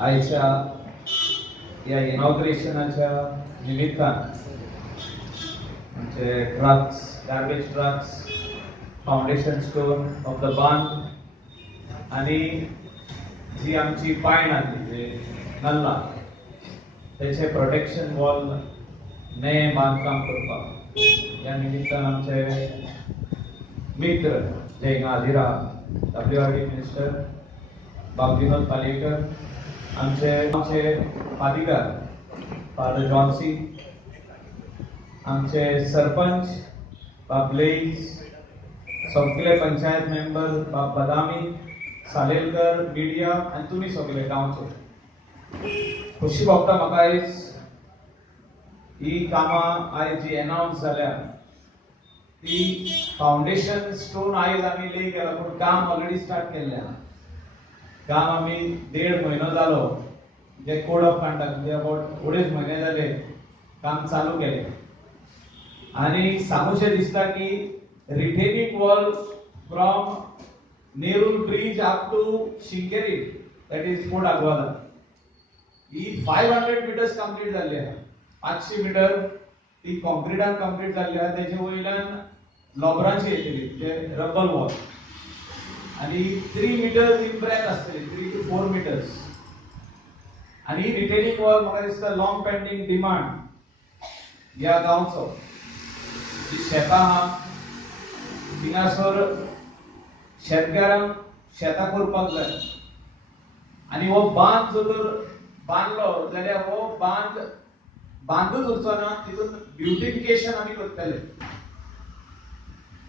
आजच्या या इनॉग्रेशनच्या निमित्तान म्हणजे trucks, garbage trucks, foundation stone of the बांध आणि जी आमची पायण आली जे नल्ला त्याचे प्रोटेक्शन वॉल नये बांधकाम करपाक या निमित्तान आमचे मित्र जे हिंगा हाजीर आहा WRD मिनिस्टर बाब विनोद पालयेकर, आमचे पादिकार फादर जॉन्सी, आमचे सरपंच बाब ब्लेज, सगळे पंचायत मेंबर बाब बदामी, सालेलकर, मीडिया आणि तुम्ही सगळे गांवचे खुशी भोगता म्हाका आयज ही कामां आयज जी अनाउन्स जाल्या ती फाउंडेशन स्टोन आयज आमी लई केला पूण काम ऑलरेडी स्टार्ट केल्लें आहा. काम आमी 1.5 म्हयनो जालो जे कोड ऑफ कंडक्ट म्हणजे अबाउट 2.5 म्हयने जाले काम चालू केले आणि सांगूशें दिसता की retaining wall from Nerul bridge up to Sinquerim that is fort Aguada ही 500 मीटर्स कंप्लीट जाल्ली आहा. 500 मीटर ती कॉन्क्रीटान कंप्लीट जाल्ली आहा. तेजे वयल्यान लॉबरांची येतली जे रबल वॉल आणि 3 मीटर्स इन ब्रेथ आसतली 3 to 4 मीटर्स आणि रिटेनिंग वॉल म्हाका दिसता लॉंग पेंडिंग डिमांड या गांवचो जी शेतां आहा थिंगासर शेतकारांक शेतां करपाक जाय आणि हो बांद जर बांदलो जाल्यार हो बांदूच उरचो ना तितून ब्युटिफिकेशन आमी करतले.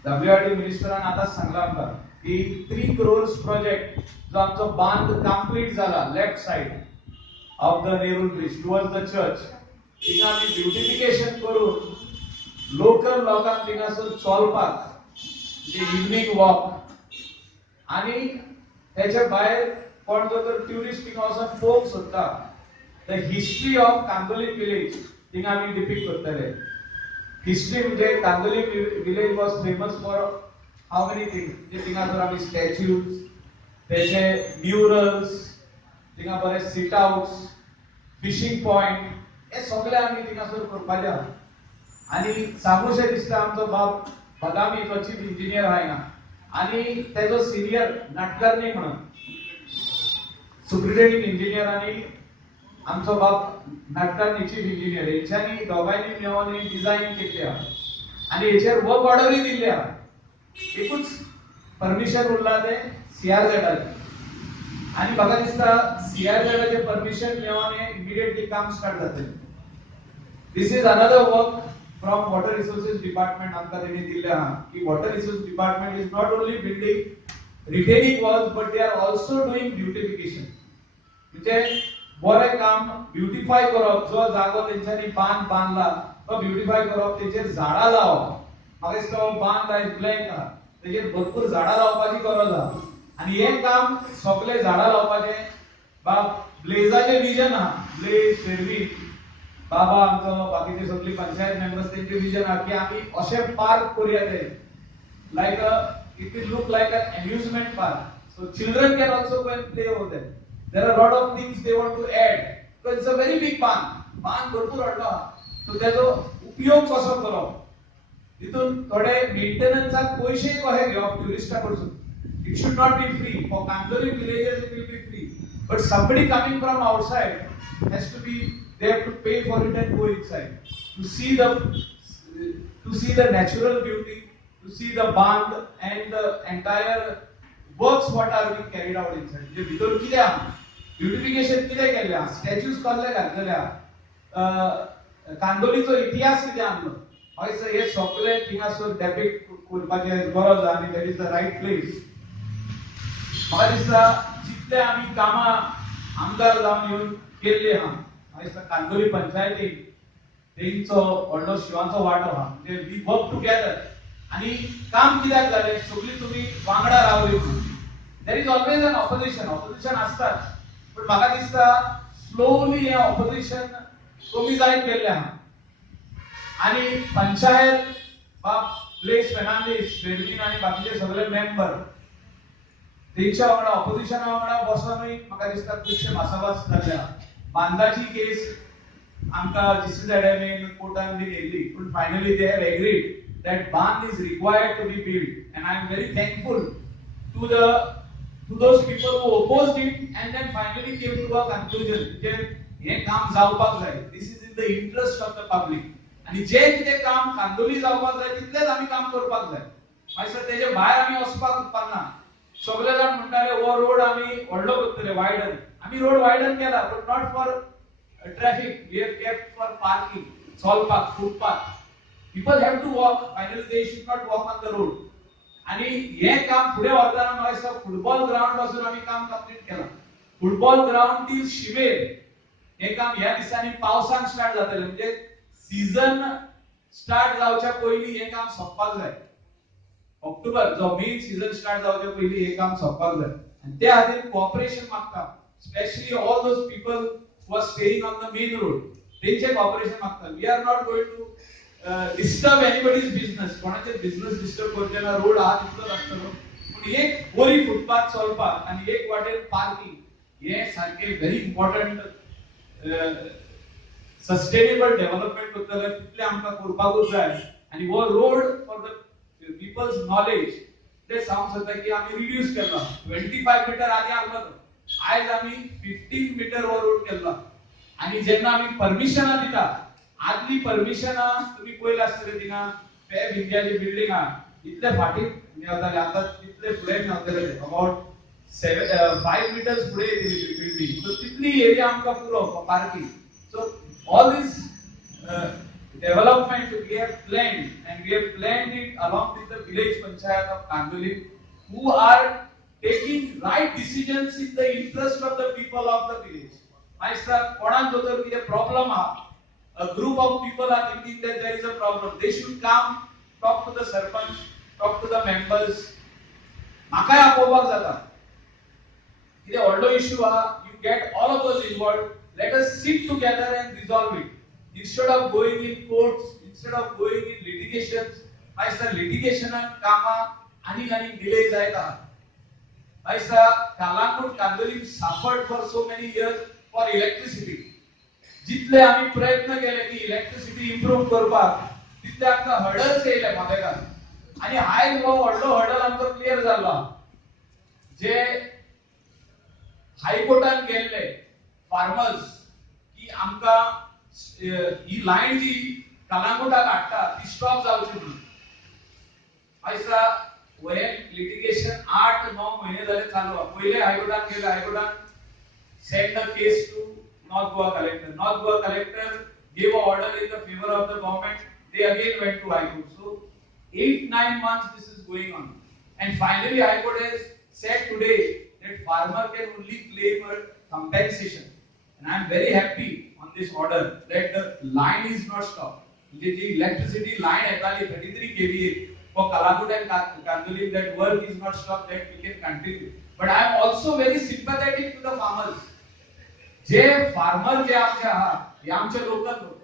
WRD मिनिस्टरान आतां सांगला आमकां की 3 crores प्रोजेक्ट जो आमचो बांद कंप्लीट जाला left side of the Nerul bridge towards the church थिंगा आमी ब्युटिफिकेशन करून लोकल लोकांक थिंगासर चलपाक जे इवनिंग वॉक आणि त्याच्या भायर कोण जर ट्युरिस्ट थिंगा वचून पळोवंक सोदता the history of Candolim village थिंगा आमी डिपिक्ट करतले. हिस्ट्री म्हणजे Candolim village was famous for how many things जे थिंगासर आमी स्टॅच्यूज त्याचे म्युरल्स थिंगा बरे सिट आउट्स फिशिंग पॉइंट हे सगळे आमी थिंगासर करपाचे आहा आणि सांगूशें दिसता आमचो बाब बदामी तो चीफ इंजिनियर आहा हिंगा आणि तेजो सिनियर नाटकर्णी म्हणून सुप्रिटेंडिंग इंजिनियर आणि आमचो बाप नाटकर्णी चीफ इंजिनियर हेंच्यांनी दोगांयनी मेळोन डिझायन केल्ली आहा आणि हेचेर वर्क ऑर्डरय दिल्ली आहा. एकूच परमिशन उरला ते CRZाचे आणि म्हाका दिसता CRZाचे परमिशन मेळोन इमिडिएटली काम स्टार्ट जातलें. This is another work from water resources department आमकां तेणी दिल्ले आहा की water resource department is not only building retaining walls but they are also doing beautification म्हणजे बरें काम ब्युटिफाय करप जो जागो तेंच्यांनी बांद बांदला तो ब्युटिफाय करप तेचेर झाडां लावप. म्हाका दिसता हो बांद आयज ब्लॅक आहा तेचेर भरपूर झाडां लावपाची गरज आहा आणि हे काम सगळे झाडां लावपाचे बाब ब्लेजाचे विजन आहा. ब्लेज शेरवी बाबा आमचो बाकीचे सगळी पंचायत मेंबर्स तेंचे विजन आहा की आमी अशे पार्क करूया ते like it will look like an amusement park so children can also go and play over there. There are a lot of things they want to add because it's a very big बांध भरपूर व्हडलो आहा so तेजो उपयोग कसो करप तितून थोडे मेंटेनन्साक पैसे कशे घेवप टुरिस्टा कडसून. It should not be free for Candolim villages it will be free but somebody coming from outside has to be they have to pay for it and go inside to see the natural beauty, to see the band and the entire works what are being carried out inside. जे भितर कितें आहा beautification कितें केल्लें आहा statues कसले घातलेले आहा कांदोलीचो इतिहास कितें आसलो म्हाका हे सगळे थिंगासर डेपिक्ट करपाची गरज आहा आनी that is the right place. म्हाका दिसता जितले आमी कामां आमदार जावन येवन केल्ली आहा म्हाका दिसता कांदोली पंचायतीक तेंचो व्हडलो शिवांचो वांटो आहा म्हणजे वी वर्क टुगेदर आणि काम कित्याक जालें सगळी तुम्ही वांगडा रावली. There is always an opposition आसतात पण म्हाका दिसता स्लोली हे ऑपोजिशन कमी जायत गेल्लें आहा आणि पंचायत बाब ब्लेज फेर्नांडीस फेर्मिन आणि बाकीचे सगळे मेंबर तेंच्या वांगडा ऑपोजिशना वांगडा बसोनूय म्हाका दिसता खुबशे भासाभास जाल्ल्या. बांदाची केस आमकां जीसीझेडएमएन कोर्टान बी येयल्ली, पूण finally they have agreed that band is required to be built, and I am very thankful to those people who opposed it and then finally came to a conclusion that हे काम जावपाक जाय. This is in the interest of the public. आणि जे कितें काम कांदोली जावपाक जाय तितलेच आमी काम करपाक जाय. मागीर तेजे भायर आमी वचपाक उपकारना. सगळे जाण म्हणटाले हो रोड आमी व्हडलो करतले वायडन. आमी रोड वायडन केला, but not for traffic. We have kept for parking, चलपाक, footpath. People have to walk. Finally, they should not walk on the road. आणि हे काम पुढे वरताना मला दिसता फुटबॉल ग्राउंड पासून आम्ही काम कंप्लीट केला. फुटबॉल ग्राउंड till शिमेर हे काम या दिसांनी पावसान स्टार्ट जातले, म्हणजे सीझन स्टार्ट जावच्या पयली हे काम सोंपपाक जाय. ऑक्टोबर जो मेन सीझन स्टार्ट जावच्या पयली हे काम सोंपपाक जाय. आणि त्या खातीर कोऑपरेशन मागता, especially all those people who are staying on the main road, तेंचे कोऑपरेशन मागता. We are not going to disturb anybody's business. कोणाचे बिझनेस डिस्टर्ब करचेना, रोड हा तितलोच आसतलो, पण एक बरी फुटपाथ चलपाक आणि एक वाटेन पार्किंग हे सारखे व्हेरी इम्पॉर्टंट सस्टेनेबल डेव्हलपमेंट करतले तितले आमकां करपाकूच जाय. आणि वो road for the people's knowledge ते सांगूंक सोदता की आमी रिड्यूस केला. 25 मीटर आदी आसलो, आयज आमी 15 मीटर वो रोड केला. आणि जेन्ना आमी परमिशनां दिता, आदली परमिशना तुम्ही पयला आसतले थिंगा फॅब इंडियाची बिल्डिंग हा इतले फाटी मेवताले, आता तितले फुडे मेवतले. अबाउट 5 मीटर्स फुडे येतली बिल्डिंग. सो तितली एरिया आमकां पुरो parking. So all this development we have planned, and we have planned it along with the village panchayat of Kandoli, who are taking right decisions in the interest of the people of the village. Master कोणाक जर कितें problem हा, a group of people are thinking that there is a problem, they should come talk to the sarpanch, talk to the members. म्हाकाय आपोवपाक जाता कितें व्हडलो issue हा, you get all of us involved, let us sit together and resolve it instead of going in courts, instead of going in litigations. Master लिटिगेशनान कामा आनी delay जायता. Master Calangute Candolim suffered for so many years for electricity. जितले आम्ही प्रयत्न केले की electricity improve करपाक, तितले आमकां हर्डल्स येयले मदेगार. आणि आयज हो व्हडलो हर्डल आमचो क्लियर जालो, जे हायकोर्टान गेल्ले फार्मर्स की आमकां ही लायन जी कलांगुटाक हाडटा ती स्टॉप जावची म्हणून. आयसा हे लिटिगेशन 8-9 महिने जाले चालू हा. पहिले हायकोर्टान गेले, हायकोर्टान sent a case to North Goa collector. North Goa collector gave an order in the favor of the government. They again went to High Court. So 8-9 months this is going on, and finally High Court has said today that farmer can only claim a compensation. And I am very happy on this order that the line is not stopped. The electricity line actually 33 kVA for Kalagut and Kandoli, that work is not stopped, that we can continue. But I am also very sympathetic to the farmers. जे farmer जे आमचे आहात, हे आमचे local लोक,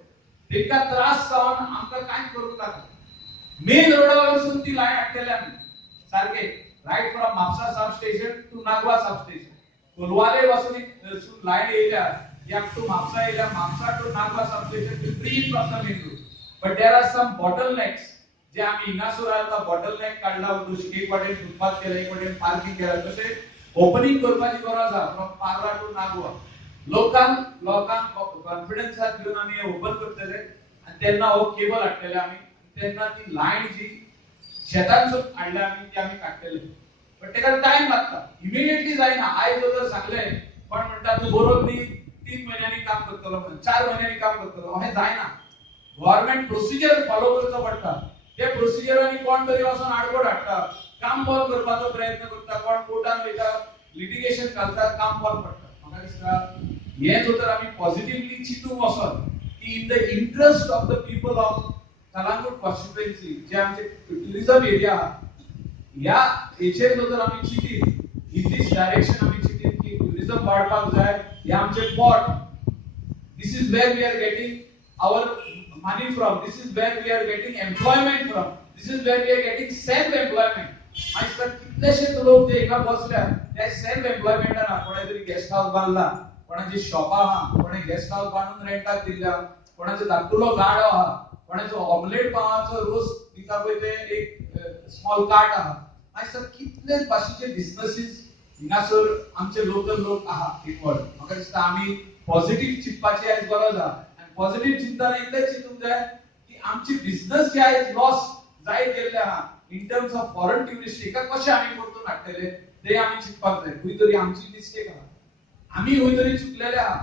तेंका त्रास जावन आमकां कांय करूंक नाका. मेन रोडार वचून ती लायन हाडटले आमी सारखे, right from Mapusa sub station to Nagoa sub station. Colvale वचून लायन येयल्या, या टू म्हापसा येयल्या, Mapusa to Nagoa sub station to free from the main road. But there are some bottlenecks जे आमी हिंगासून आता बॉटलनेक काडला. एक वाटेन फुटपाथ केला, एक वाटेन पार्किंग केला. तसे ओपनिंग करपाची गरज आहा फ्रॉम पार्ला टू नागवा. लोकांक कॉन्फिडन्स घेऊन आम्ही ओपन करतले, आणि त्यांना हो केबल हाडटले आम्ही. त्यांना ती लाईन जी शेतांसून हाडल्या आम्ही ती आम्ही काडटले. पण तेका टाइम लागता, इमिडिएटली जायना. आयज जर सांगले पण म्हणटा तू बरोबरी 3 महिन्यांनी काम करतलो म्हणून, 4 महिन्यांनी काम करतलो, हे जायना. गव्हर्नमेंट प्रोसिजर फॉलो करचो पडटा. ते प्रोसिजरांनी कोण तरी वचून आडवड हाडटा, काम बंद करपाचो प्रयत्न करता, कोण कोर्टान वयता, लिटिगेशन घालता, काम बंद पडटा. म्हाका दिसता हे जर आम्ही पॉझिटिव्हली चिंतूंक वचत की in the interest of the people of Calangute constituency, जे आमचे टुरिझम एरिया आहा, ह्या हेचेर जर आम्ही चिंतीत, इन दिस डायरेक्शन आम्ही चिंतीत की टुरिझम वाडपाक जाय. हे आमचे port, this is where we are getting our money from, this is where we are getting employment from, this is where we are getting self employment. मागीर कितलेशेच लोक जे हिंगा बसल्या ते सेल्फ एम्प्लॉयमेंटान आहा. कोणे तरी गेस्ट हाऊस बांदला, कोणाची शॉपां आहा, कोणे गेस्ट हाऊस बांदून रेंटाक दिल्या, कोणाचो धाकटुलो गाडो आहा, कोणाचो ऑमलेट पावाचो रोस दिता पळय ते एक स्मॉल कार्ट आहा. मागीर कितलेच भाशेचे बिझनेसीस हिंगासर आमचे लोकल लोक आहा इन्वॉल्व. म्हाका दिसता आमी पॉझिटिव्ह चिंतपाची आयज गरज आहा. आनी पॉझिटिव्ह चिंतना इतलेंच चिंतूंक जाय की आमची बिझनेस जे आयज लॉस जायत गेल्ले आहा in terms of foreign tourist एका कशे आमी परतून हाडटले ते आमी चिंतपाक जाय. खंय तरी आमची मिस्टेक आहा, आमी खंय तरी चुकलेले आहा,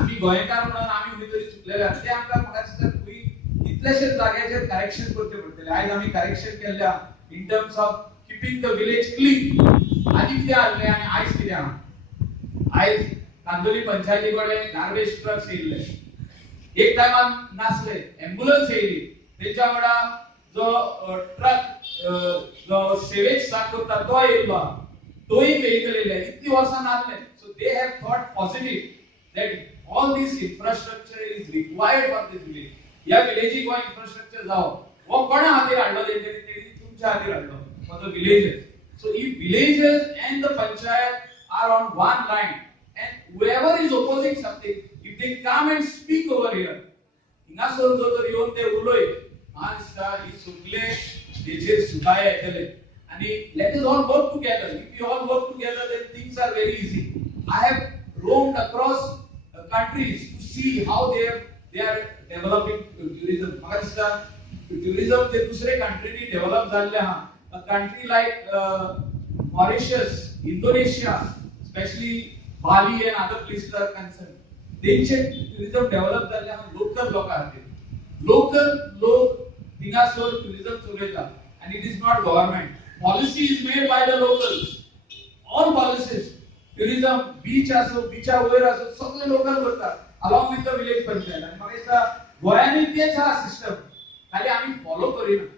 आमी गोंयकार म्हणून आमी खंय तरी चुकलेले आहा. ते आमकां म्हाका दिसता खंय कितलेशेच जाग्याचेर करेक्शन करचे पडटले. आयज आमी करेक्शन केल्ले आहा in terms of keeping the village clean. आदी कितें आहलें आनी आयज कितें आहा. आयज कांदोली पंचायती कडेन गार्बेज ट्रक्स येयल्ले, एक टायमार नासले, एम्ब्युलन्स येयली, तेच्या वांगडा जो ट्रक जो सेवेज स्टार्ट करता तो येयलो, तोय व्हेकल येयले. इतली वर्सां नासले. So they have thought positive that all this infrastructure is required for this village. या विलेजीक हो इन्फ्रास्ट्रक्चर जावो, हो कोणा खातीर हाडलो तेंच्यांनी तुमच्या खातीर हाडलो for the villages. So if villages and the panchayat are on one line, and whoever is opposing something, if they come and speak over here, हिंगासर जो तर येवन ते उलय, म्हाका दिसता ही सगळे तेचेर सुदाय येतले. आणि let us all work together. If we all work together, then things are very easy. I have roamed across countries to see how they are developing tourism. म्हाका दिसता tourism जे दुसरे कंट्रीनी डेव्हलप जाल्ले आहा, a country like Mauritius, Indonesia, especially Bali and other places are concerned. त्यांचे tourism develop जाल्ले आहा local लोकां खातीर. Local लोक हिंगासर tourism चलयता and it is not government. Policy is made by the locals. All policies, tourism, beach असो, beacha वयर असो, सगळे local करतात along with the village panchayat. आणि म्हाका दिसता गोंयांनी तेच हा सिस्टम, खाली आमी फॉलो करिना.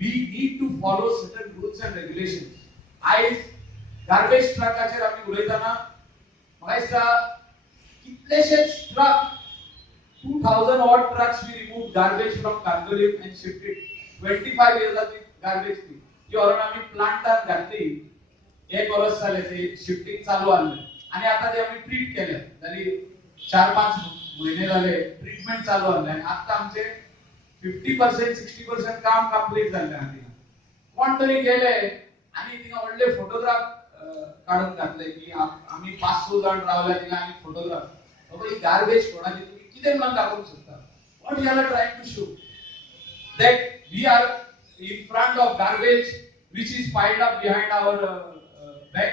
We need to follow certain rules and regulations. आयज गार्बेज ट्रकाचेर आमी उलयतना म्हाका दिसता कितलेशेच truck 2000 odd trucks we removed garbage from Kandoli and shifted 25 years of garbage ती जी ऑलरेडी आमी प्लांटार घातली. एक वर्स जाले ते शिफ्टिंग चालू आसले आणि आता ते आमी ट्रीट केले जाली 4-5 महिने झाले ट्रीटमेंट चालू आसले आणि आता आमचे 50% 60% काम कंप्लीट झाले आहे. कोण तरी गेले आणि तिने वडले फोटोग्राफ काढून घातले की आम्ही 500 जण रावले तिने आम्ही फोटोग्राफ. बाबा ही गार्बेज कोणाची तुम्ही किती म्हणून दाखवू शकता. What you are trying to show that we are in front of garbage which is piled up behind our back.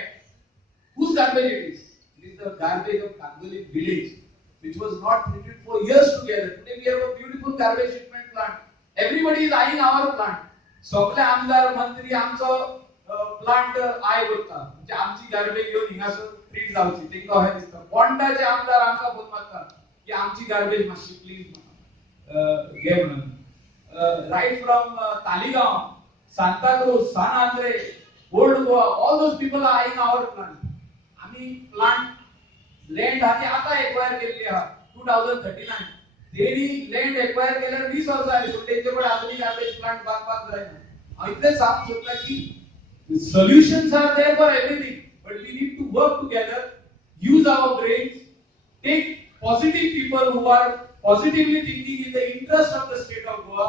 Whose garbage it is? It is the garbage of Kandoli village which was not treated for years together. Today we have a beautiful garbage treatment plant. Everybody is eyeing our plant. सगळे आमदार मंत्री आमचो plant I करता म्हणजे आमची garbage घेऊन हिंगासर treat जावची. तेंका हे दिसता पोंटाचे आमदार आमका फोन मारतात की आमची गार्बेज मातशी प्लीज घे म्हणून. Right from Taligaon, Santa Cruz, San Andre, Old Goa, all those people are eyeing our plant. आम्ही plant land आधी आता acquire केलेली आहे 2039. तेरी land acquire केल्यावर 20 वर्ष झाली पण त्यांच्याकडे अजूनही garbage plant बांधपाक जायना. इतले सांगू शकता की solutions are there for everything, but we need to work together, use our brains, take positive people who are positively thinking in the interest of the state of Goa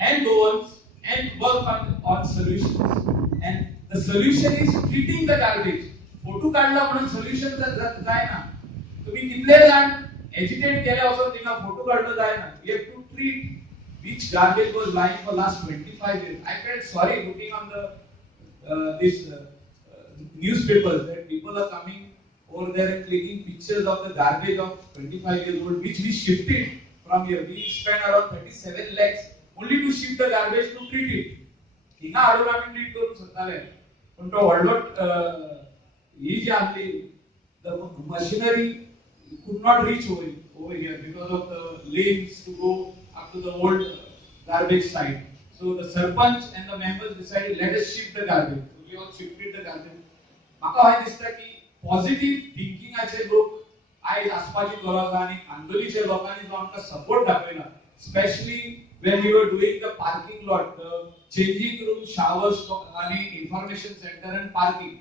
and Goans and work on solutions. And the solution is treating the garbage. Photo काढला म्हणून solution जाय ना. तुम्ही कितले जण agitate केले असो तिना photo काढलं जाय ना. We have to treat which garbage was lying for last 25 years. I felt sorry looking on the this newspapers that people are coming over there and clicking pictures of the garbage of 25 years old which we shifted from here. We spent around 37 lakhs only to shift the garbage to treat it. हिंगा हाडून आमी treat करू शकताले पण तो व्हडलो ही जी आसली the machinery could not reach over here because of the lanes to go up to the old garbage site. So the sarpanch and the members decided let us shift the garbage. So we all shifted the garbage. म्हाका हे दिसता की positive थिंकिंगाचे लोक आयज आसपाची गरज आहा आणि कांदोलीच्या लोकांनी जो आमकां सपोर्ट दाखयला specially when we were doing the parking lot, changing room, showers आणि इन्फॉर्मेशन सेंटर आणि पार्किंग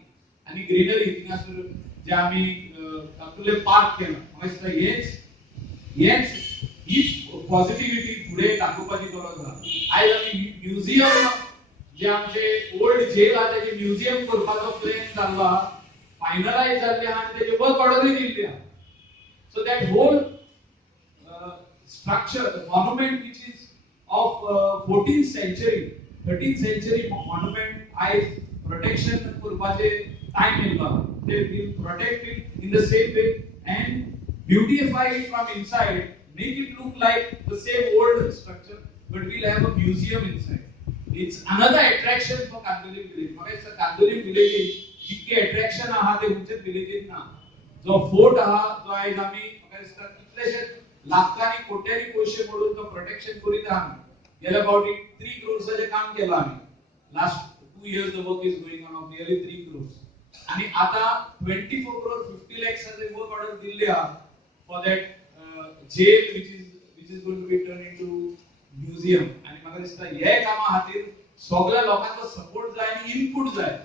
आणि ग्रीनरी थिंगासर जे आम्ही तातुले पार्क केलं मस्त हेच हीच पॉझिटिव्हिटी पुढे दाखवपाची गरज आहा. आयज आम्ही म्युझियम जे आमचे ओल्ड जेल हा त्याचे म्युझियम करपाचो प्लॅन चाललो आहा, फायनलाइज जाल्ले आहा आणि त्याची वर्क ऑर्डरय दिल्ली आहा. So that whole structure, the monument which is of 14th century, 13th century monument, I protection करपाचे time येयलो. They will protect it in the same way and beautify it from inside, make it look like the same old structure, but we'll have a museum inside. It's another attraction for Kandolim village. Because Kandolim village जितके attraction आहा ते उंचे villages ना. जो fort आहा जो आयज आमी कितलेशे लाखांनी कोट्यांनी पैसे मोडून तो प्रोटेक्शन करीत आहा. गेल्या फावटी 3 crores काम केलं आम्ही. Last 2 years the work is going on of nearly 3 crores. आणि आता 24 crore 50 lakhs चे वर्क ऑर्डर दिल्ले आहा for that jail which is going to be turned into museum. आणि म्हाका दिसता हे कामा खातीर सगळ्या लोकांचो सपोर्ट जाय आणि इनपुट जाय.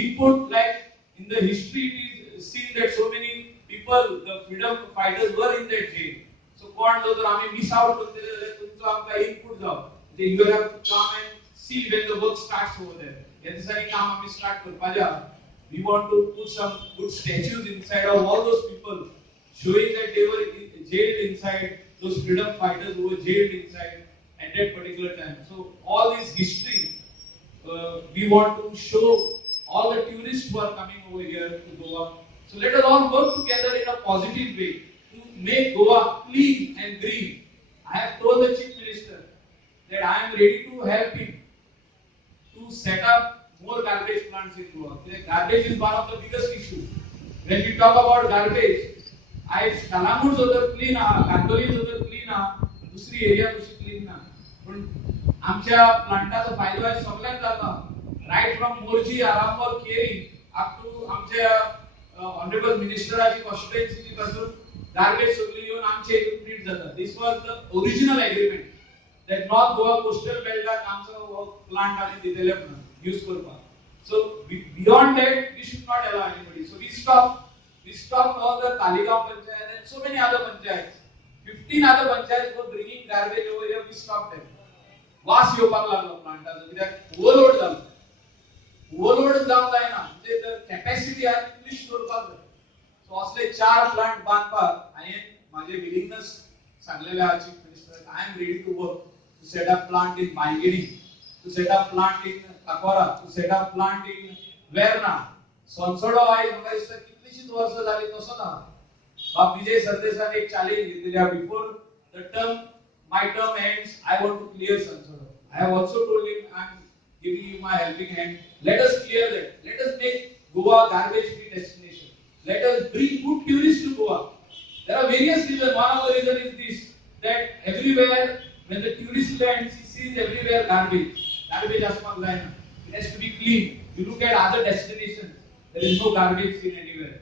Input like in the history it is seen that so many people, the freedom fighters were in that jail. So कोण जर आम्ही मिस आउट करतले जाल्यार तुमचो आमका इनपुट जाव. जे you have to come and see when the work starts over there. ह्या दिसांनी काम आम्ही स्टार्ट करपाचे आहा. We want to put some good statues inside of all those people showing that they were jailed inside, those freedom fighters who were jailed inside at that particular time. So all this history we want to show all the tourists who are coming over here to Goa. So let us all work together in a positive way to make Goa clean and green. I have told the Chief Minister that I am ready to help him to set up more garbage plants in Goa. Garbage is one of the biggest issues. When we talk about garbage, I Kalamur so clean aha, Kandoli so clean aha, dusri area kushi clean na. पण आमच्या प्लांटाचा फायदा आहे सगळ्यात जाता. Right from Morji, Arambol, Keri, up to आमच्या honorable ministeraची constituency पासून garbage सगळी येऊन आमचे एकूण treat जातात. This was the original agreement that North Goa coastal belt आमचा plant आणि दिलेले use करपा. So beyond that we should not allow anybody. So we stopped all the Taligaon panchayat and so many other panchayats. 15 other panchayats were bringing garbage over here. We stopped them. वास येवपाक लागलो प्लांटाचो कित्याक overload जालो. Overload जावंक जायना म्हणजे the capacity आहा finish करपाक जाय. सो असले 4 प्लांट बांदपाक हांवें माझे विलिंगनेस सांगलेले आहा chief minister. I am ready to work to set up plant in Bainguinim, to set up plant in Cacora, to set up plant in Verna. Sonsoddo आयज म्हाका दिसता कितलीशीच वर्सां जाली तसोच आहा. बाब विजय सरदेसाईन एक चॅलेंज घेतलेली आहा. Before my term ends, I want to clear Sansodo. I have also told him I am giving you my helping hand. Let us clear that. Let us make Goa garbage-free destination. Let us bring good tourists to Goa. There are various reasons. One of the reasons is this: that everywhere when the tourist lands, he sees everywhere garbage. Garbage asmak line. It has to be clean. You look at other destinations. There is no garbage seen anywhere.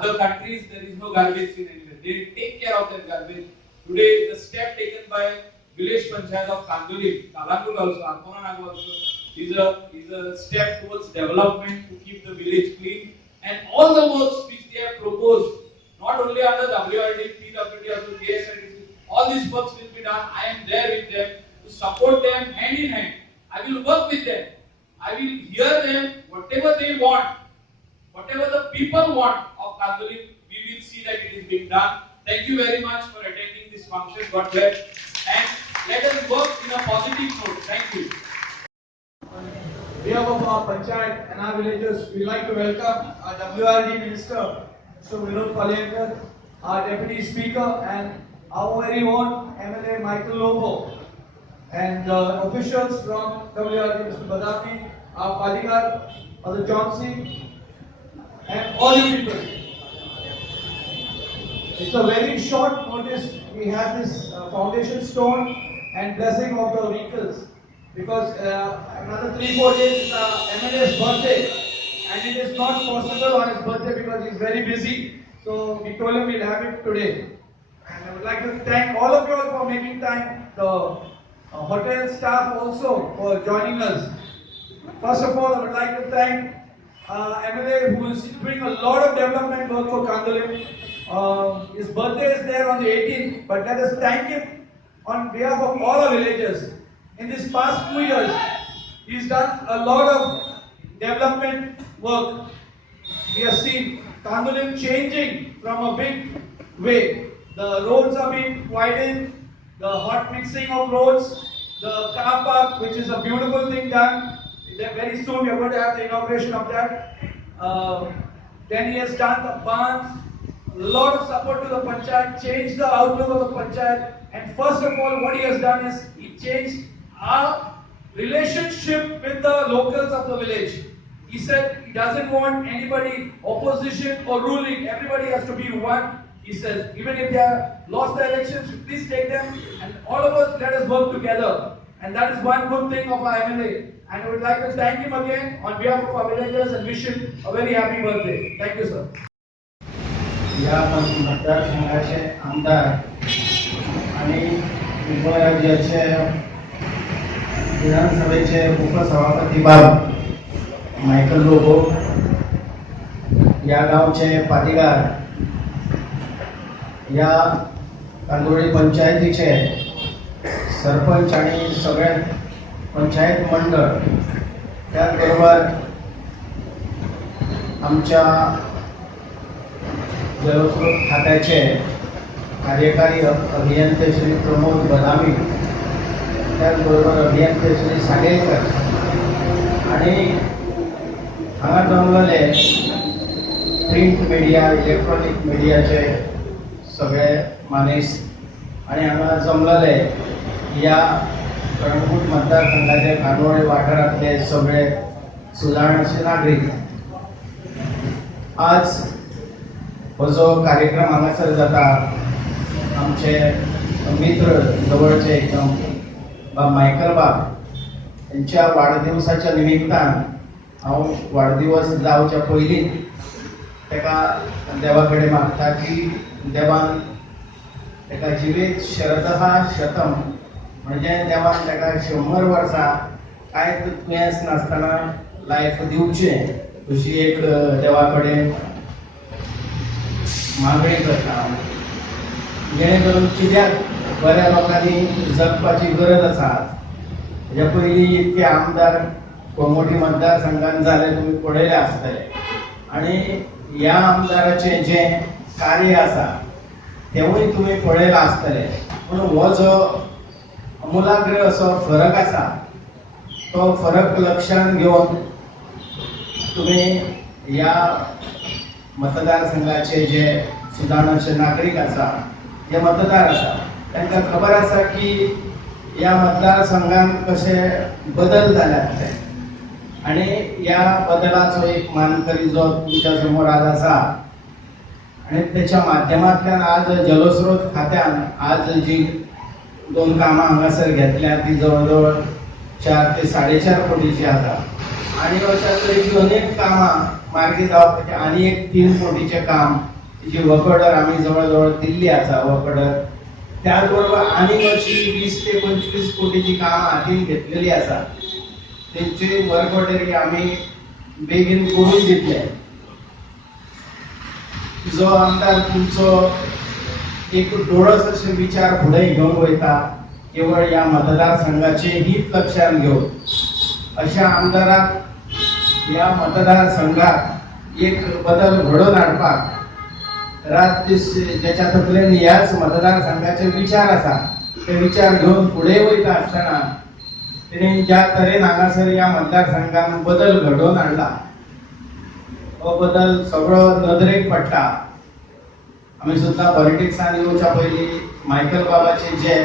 Other countries, there is no garbage seen anywhere. They take care of their garbage. Today, the step taken by village panchayat of Kandoli, Kalangur also, Arkonanagar also, is a step towards development to keep the village clean. And all the works which they have proposed, not only under WRD, PWD, also KSRTC, all these works will be done. I am there with them to support them hand in hand. I will work with them. I will hear them, whatever they want, whatever the people want of Kandoli, we will see that it is being done. Thank you very much for attending this function. God bless. And let us work in a positive note. Thank you. On behalf of our panchayat and our villagers, we like to welcome our WRD Minister, Mr. Vinod Palekar, our Deputy Speaker, and our very own MLA Michael Lobo, and officials from WRD, Mr. Badami, our Padigar, Mr. Johnson, and all you people. It's a very short notice. We have this foundation stone and blessing of the vehicles because another 3-4 days is MLA's birthday and it is not possible on his birthday because he's very busy. So we told him we'll have it today. And I would like to thank all of you all for making time. The hotel staff also for joining us. First of all, I would like to thank MLA who is doing a lot of development work for Kandolim. His birthday is there on the 18th, but let us thank him on behalf of all our villagers. In this past 2 years, he's done a lot of development work. We have seen Kandolim changing from a big way. The roads are being widened, the hot mixing of roads, the car park, which is a beautiful thing done. Very soon we are going to have the inauguration of that. Then he has done the barns, a lot of support to the panchayat, changed the outlook of the panchayat, and first of all, what he has done is he changed our relationship with the locals of the village. He said he doesn't want anybody opposition or ruling. Everybody has to be one. He says even if they have lost the elections, please take them and all of us let us work together. And that is one good thing of our MLA. And I would like to thank him again on behalf of our villagers and wish him a very happy birthday. Thank you, sir. या मतदारसंघाचे आमदार आणि उपराज्याचे विधानसभेचे उपसभापती बाब Michael Lobo, या गावचे पाटीगार, या कांदोळी पंचायतीचे सरपंच आणि सगळे पंचायत मंडळ, त्याचबरोबर आमच्या जलस्रोत खात्याचे कार्यकारी अभियंते श्री प्रमोद बदामी, त्याचबरोबर अभियंते श्री सागेकर आणि हांगा जमलेले प्रिंट मिडिया, इलेक्ट्रॉनिक मिडियाचे सगळे मानेस आणि हांगा जमलेले या कणकूट मतदारसंघाचे कानोळे वाठारांतले सगळे सुजाणेचे नागरीक, आज हो जो कार्यक्रम हांगासर जाता, आमचे मित्र जवळचे एकदम बाब मायकल बाब यांच्या वाढदिवसाच्या निमित्तान हांव वाढदिवस जावच्या पयलीं ताका देवा कडेन मागता की देवान ताका जिवीत शरदहा शतम, म्हणजे देवान ताका 100 वर्सां कांयच दुयेंस नासतना लायफ दिवचें, अशी एक देवा कडेन मागणी करता. जेणे करून कित्याक बऱ्या लोकांनी जगपाची गरज आसा. हेच्या पयलीं इतके आमदार कोंगोटी मतदारसंघान जाले तुमी पळयले आसतले, आनी ह्या आमदाराचें जें कार्य आसा तेवूय तुमी पळयलां आसतले. पूण हो जो अमूलाग्र असो फरक आसा, तो फरक लक्षांत घेवन तुमी ह्या मतदारसंघाचे जे सुदारणाचे नागरीक आसा, जे मतदार आसा, तांकां खबर आसा की ह्या मतदारसंघान कशे बदल जाल्यात ते, आनी ह्या बदलाचो एक मानकरी जो तुमच्या समोर आज आसा, आणि त्याच्या माध्यमांतल्यान आज जलस्रोत खात्यान आज जी 2 कामां हांगासर घेतल्या ती जवळ 4 ते 4.5 कोटीची आसा, आणि अशा तरेची अनेक कामां मार्गी जावपाचे आनी एक 3 कोटीचे काम, जी वर्क ऑर्डर आमी जवळ दिल्ली आसा. वर्क ऑर्डर त्याच बरोबर आनीक अशी 20 ते 25 कोटीची कामां हातीन घेतलेली आसा. तेंची वर्क ऑर्डर आमी बेगीन करून दितले. जो आमदार तुमचो एक डोळस असे विचार फुडें घेवन वयता, केवळ ह्या मतदारसंघाचे हित लक्षांत घेवन, अशा आमदाराक ह्या मतदारसंघात एक बदल घडोवन हाडपाक रात दीस ज्याच्या तकलेन ह्याच मतदारसंघाचे विचार आसा, ते विचार घेवन फुडें वयता आसतना तेणें ज्या तरेन हांगासर ह्या मतदारसंघान बदल घडोवन हाडला, हो बदल सगळो नदरेक पडटा. आमी सुद्दां पॉलिटिक्सान येवच्या पयलीं मायकल बाबाचे जे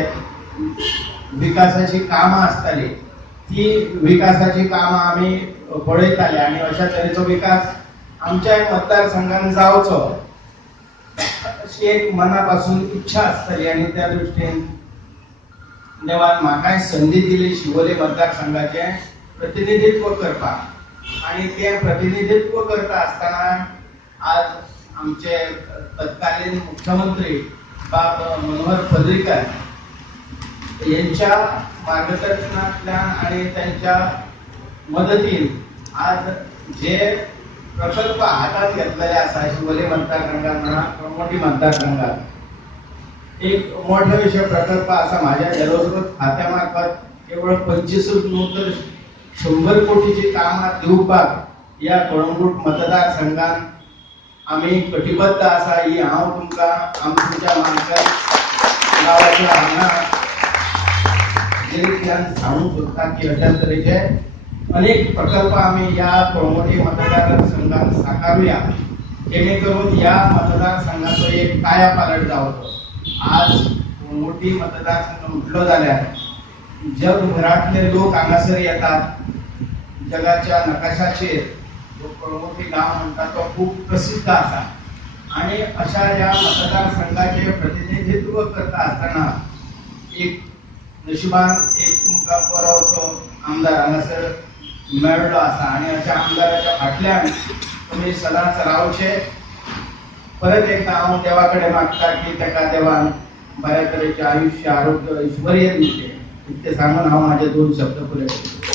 विकासाची कामां आसताली, ती विकासाची कामां आमी पळयताले, आनी अशा तरेचो विकास आमच्या मतदारसंघान जावचो अशी एक मनापासून इच्छा आसताली. आनी त्या दृश्टीन देवान म्हाकाय संदी दिली शिवोले मतदारसंघाचे प्रतिनिधित्व करपाक, आणि ते प्रतिनिधित्व करता आसतना आज आमचे तत्कालीन मुख्यमंत्री बाब मनोहर पर्रीकर यांच्या मार्गदर्शनातल्यान आणि त्यांच्या मदतीन आज जे प्रकल्प हातात घेतलेले आसा शिवोले मतदारसंघात म्हणा कळमोटी मतदारसंघात एक मोठा विषय प्रकल्प असा माझ्या जलस्रोत खात्यामार्फत केवळ 25 न्हू तर 100 कोटीची कामां दिवपाक या कळंगूट मतदारसंघात आम्ही कटिबद्ध असा ही हांव तुमकां आमच्या माणसां गावाच्या हांगा सांगूंक सोदता की अशा तरेचे अनेक प्रकल्प आम्ही या कळंगूटी मतदारसंघात साकारूया जेणे करून या मतदारसंघाचो एक कायापालट जावचो. आज कळंगूटी मतदारसंघ म्हटलो जाल्यार जगभरातले लोक हांगासर येतात. जगाच्या नकाशाचेर जो कळंगूटी गांव म्हणटा तो खूप प्रसिद्ध आसा आणि अशा या मतदारसंघाचे प्रतिनिधित्व करता आसतना एक नशिबान एक तुमकां बरो असो आमदार हांगासर मेळ्ळो आसा आणि अशा आमदाराच्या फाटल्यान तुमी सदांच रावचे. परत एकदा हांव देवा कडेन मागता की ताका देवान बऱ्या तरेचे आयुष्य आरोग्य ऐश्वर्य दिवचें इतकें सांगून हांव म्हाजे 2 शब्द पुरे करतां.